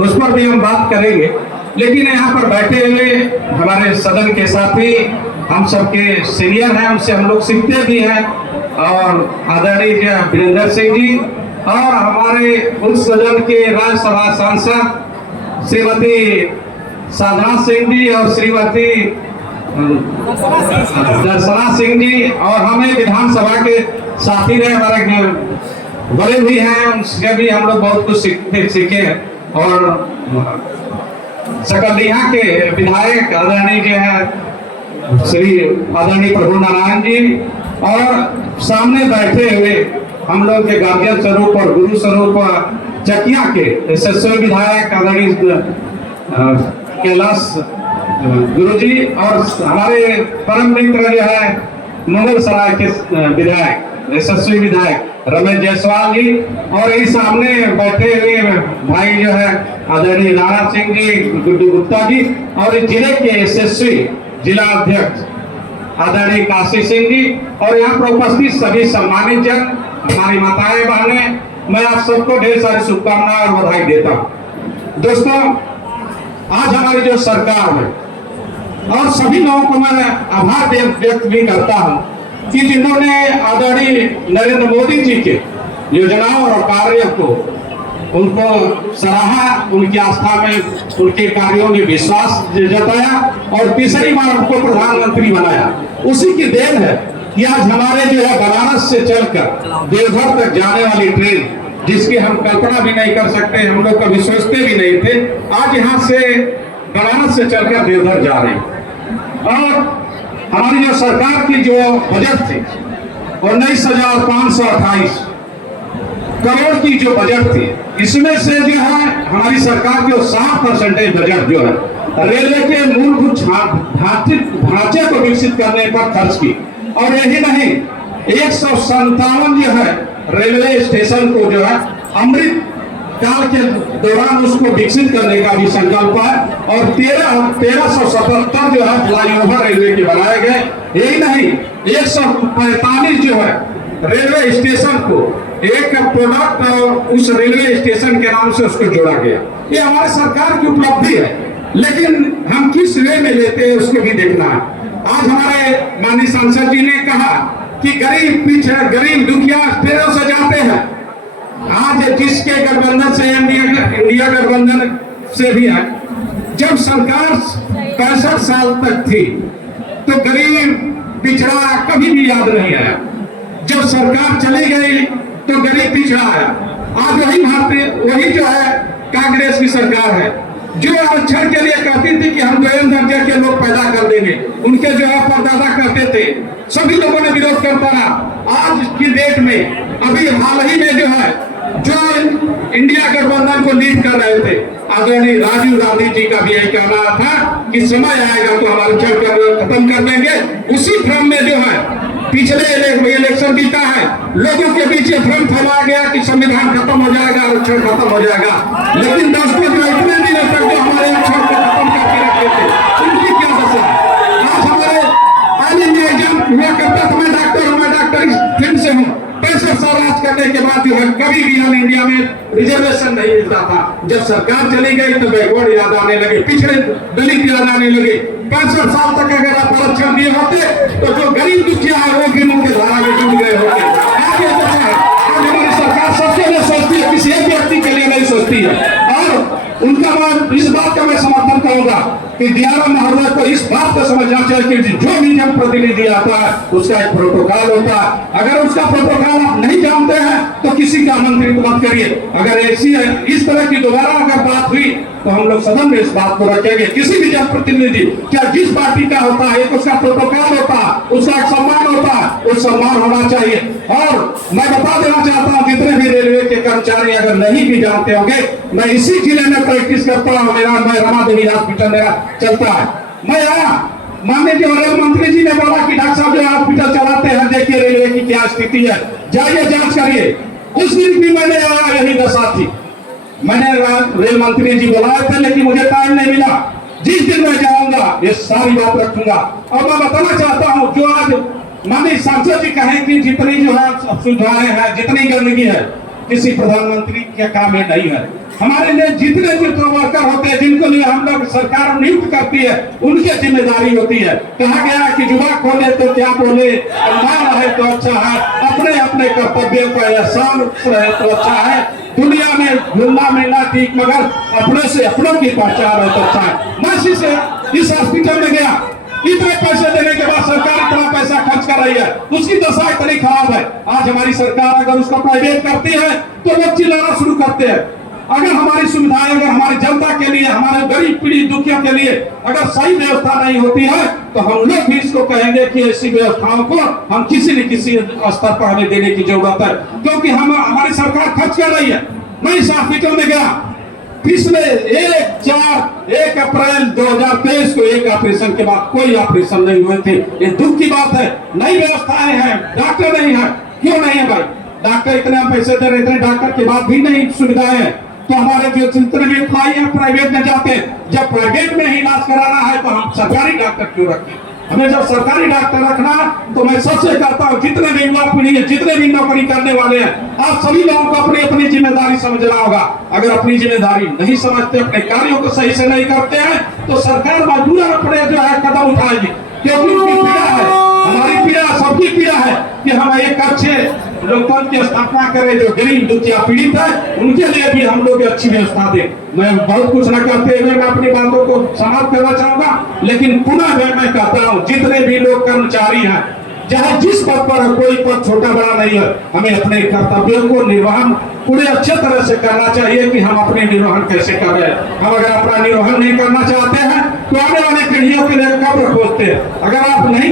उस पर भी हम बात करेंगे। लेकिन यहाँ पर बैठे हुए हमारे सदन के साथी हम सबके सीनियर हैं, उनसे हम लोग सीखते भी हैं, और आदरणीय वीरेंद्र सिंह जी और हमारे उस सदन के राज्यसभा सांसद श्रीमती साधना सिंह जी और श्रीमती दर्शना सिंह जी, और हमें विधानसभा के साथी रहे हमारे बड़े भी हैं, उनसे भी हम लोग बहुत कुछ सीखे हैं। और सकलडीहा के विधायक आदरणीय जो है श्री आदरणीय प्रभु नारायण जी, और सामने बैठे हुए हम लोग के गार्जियन स्वरूप और गुरु स्वरूप चकिया के यशस्वी विधायक आदरणीय कैलाश गुरु जी, और हमारे परम मित्र जो है मुगल सराय के विधायक यशस्वी विधायक रमेश जायसवाल जी, और इस सामने बैठे हुए भाई जो है आदरणीय नारायण सिंह जी, गुड्डू गुप्ता जी, और इस जिले के यशस्वी जिला अध्यक्ष आदरणीय काशी सिंह जी, और यहाँ पर उपस्थित सभी सम्मानित जन, हमारी माताएं बहनें, मैं आप सबको ढेर सारी शुभकामनाएं और बधाई देता हूँ। दोस्तों, आज हमारी जो सरकार है और सभी लोगों को मैं आभार व्यक्त भी करता हूँ कि जिन्होंने आदरणीय नरेंद्र मोदी जी के योजनाओं और कार्यों को उनको सराहा, उनकी आस्था में उनके कार्यों में विश्वास जताया और तीसरी बार उनको प्रधानमंत्री बनाया। उसी की देन है कि आज हमारे जो है बनारस से चलकर देवघर तक जाने वाली ट्रेन, जिसकी हम कल्पना भी नहीं कर सकते, हम लोग कभी सोचते भी नहीं थे, आज यहाँ से बनारस से चलकर देवघर जा रही। और हमारी जो सरकार की जो बजट थी 19,528 करोड़ की जो बजट थी, इसमें से जो है हमारी सरकार की 60% बजट जो है रेलवे के मूलभूत ढांचे को विकसित करने पर खर्च की। और यही नहीं, 157 जो है रेलवे स्टेशन को जो है अमृत काल के दौरान उसको विकसित करने का भी संकल्प है, और 1377 जो है फ्लाईओवर रेलवे के बनाए गए। यही नहीं, 145 जो है रेलवे स्टेशन को एक प्रोडक्ट और उस रेलवे स्टेशन के नाम से उसको जोड़ा गया। ये हमारे सरकार की उपलब्धि है, लेकिन हम किस वे में लेते हैं उसको भी देखना है। आज हमारे माननीय सांसद जी ने कहा कि गरीब पिछड़ा, गरीब दुखिया ट्रेनों से जाते हैं। आज जिसके गठबंधन से इंडिया गठबंधन से भी है, जब सरकार 65 साल तक थी तो गरीब पिछड़ा कभी भी याद नहीं आया। जब सरकार चली गई तो गरीब पिछड़ा आया। आज वही जो है कांग्रेस की सरकार है, जो आरक्षण के लिए कहती थी कि हम दोयम दर्जे के लोग पैदा कर देंगे, उनके जो है परदादा कहते थे, सभी लोगों ने विरोध करता रहा। आज की डेट में अभी हाल ही में जो है जो इंडिया गठबंधन को लीड कर रहे थे आदरणीय राजीव गांधी जी का भी यही कहना था कि समय आएगा तो हम आरक्षण खत्म कर देंगे। उसी क्रम में जो है पिछले इलेक्शन जीता है, लोगों के बीच भ्रम फैलाया गया कि संविधान खत्म हो जाएगा, आरक्षण खत्म हो जाएगा। लेकिन दोस्तों, जो इतने दिनों तक जो हमारे आरक्षण को खत्म करके रखे थे, उनकी क्या दशा? आज हमारे ऑल इंडिया एग्जाम हुआ करता था, मैं डॉक्टर इस फील्ड से हूँ, 65 साल राज करने के बाद जो है कभी भी ऑल इंडिया में रिजर्वेशन नहीं मिलता था। जब सरकार चली गई तो बैकवर्ड याद आने लगे, पिछड़े दलित याद आने लगे। 65 साल तक अगर आप आरक्षण दिए होते तो जो गरीब दुखिया है वो भी मुख्य धारा में डूब गए होते। आगे बचा है, आज हमारी सरकार सबके लिए सोचती है, किसी एक व्यक्ति के लिए नहीं सोचती है। और उनका मैं इस बात का मैं समर्थन करूंगा कि 11 महोदय को इस बात को समझना चाहिए कि जो भी जनप्रतिनिधि आता है उसका एक प्रोटोकॉल होता है। अगर उसका प्रोटोकॉल आप नहीं जानते हैं तो किसी का आमंत्रित मत करिए। अगर ऐसी इस तरह की दोबारा अगर बात हुई तो हम लोग सदन में इस बात को रखेंगे। किसी भी जनप्रतिनिधि, क्या जिस पार्टी का होता है, एक उसका प्रोटोकॉल होता है, उसका एक सम्मान होता है, उस सम्मान होना चाहिए। और मैं बता देना चाहता हूँ, जितने भी रेलवे के कर्मचारी अगर नहीं भी जानते होंगे, मैं इसी जिले में प्रैक्टिस करता हूँ, मैं रमा देवी हॉस्पिटल मेरा चलता है। मैं आया, माननीय जो रेल मंत्री जी ने बोला कि डॉक्टर साहब जो हॉस्पिटल चलाते हैं, देखिए रेलवे की क्या स्थिति है, जाइए जांच करिए। उस दिन भी मैंने आया, यही दशा थी। मैंने रेल मंत्री जी बुलाए थे, लेकिन मुझे टाइम नहीं मिला। जिस दिन मैं जाऊंगा ये सारी बात रखूंगा। और मैं बताना चाहता हूँ, जो आज माननीय सांसद जी कहें कि जितनी जो है सुविधाएं हैं, जितनी गंदगी है, किसी प्रधानमंत्री के काम में नहीं है। हमारे लिए जितने वर्कर होते हैं, जिनको लिए हम लोग सरकार नियुक्त करती है, उनकी जिम्मेदारी होती है। कहा गया है कि जुबान खोले तो क्या बोले, ना रहे तो अच्छा है, अपने अपने कर्तव्यों का एहसान रहे तो अच्छा है। दुनिया में घूमना मिलना ठीक, मगर अपने से अपनों की पहचान है तो अच्छा है। मैं इस हॉस्पिटल में गया, इतने पैसे देने के बाद सरकार इतना पैसा खर्च कर रही है, उसकी दशा इतनी खराब है। आज हमारी सरकार अगर उसको प्राइवेट करती है तो लोग चिल्लाना शुरू करते हैं। अगर हमारी सुविधाएं, अगर हमारी जनता के लिए, हमारे गरीब पीड़ित दुखियों के लिए अगर सही व्यवस्था नहीं होती है, तो हम लोग भी इसको कहेंगे कि ऐसी व्यवस्थाओं को हम किसी न किसी स्तर पर हमें देने की जरूरत है, क्योंकि हमारी सरकार खर्च कर रही है। मैं इस हॉस्पिटल में गया, पिछले 1 अप्रैल 2023 को एक ऑपरेशन के बाद कोई ऑपरेशन नहीं हुए थे। ये दुख की बात है। नई व्यवस्थाएं हैं, डॉक्टर नहीं है। क्यों नहीं है भाई? डॉक्टर इतने पैसे दे रहे थे, डॉक्टर के बाद भी नहीं सुविधाएं हैं। तो हमारे जो जितने भी एम्प्लॉई हैं प्राइवेट में जाते हैं, जब प्राइवेट में ही इलाज कराना है तो हम सरकारी डॉक्टर क्यों रखें? हमें जब सरकारी डॉक्टर रखना, तो मैं सबसे कहता हूँ जितने भी युवा पीढ़ी है, जितने भी नौकरी करने वाले हैं, आप सभी लोगों को अपनी अपनी जिम्मेदारी समझना होगा। अगर अपनी जिम्मेदारी नहीं समझते, अपने कार्यों को सही से नहीं करते हैं, तो सरकार मजबूरन अपने जो है कदम उठाएगी, क्योंकि उनकी पीड़ा है, हमारी पीड़ा, सबकी पीड़ा है कि हम एक अच्छे लोकतंत्र की स्थापना करें। जो गरीब दुखिया पीड़ित है, उनके लिए भी हम लोग अच्छी व्यवस्था दें। मैं बहुत कुछ न करते हुए मैं अपनी बातों को समाप्त करना चाहूंगा, लेकिन पुनः मैं कहता हूँ, जितने भी लोग कर्मचारी हैं, चाहे जिस पद पर है, कोई पद छोटा बड़ा नहीं है, हमें अपने कर्तव्यों को निर्वहन पूरे अच्छे तरह से करना चाहिए कि हम अपने निर्वहन कैसे कर रहे हैं। हम अगर अपना निर्वहन नहीं करना चाहते हैं, तो आने वाली पीढ़ियों के लिए कब्र खोजते हैं। अगर आप नहीं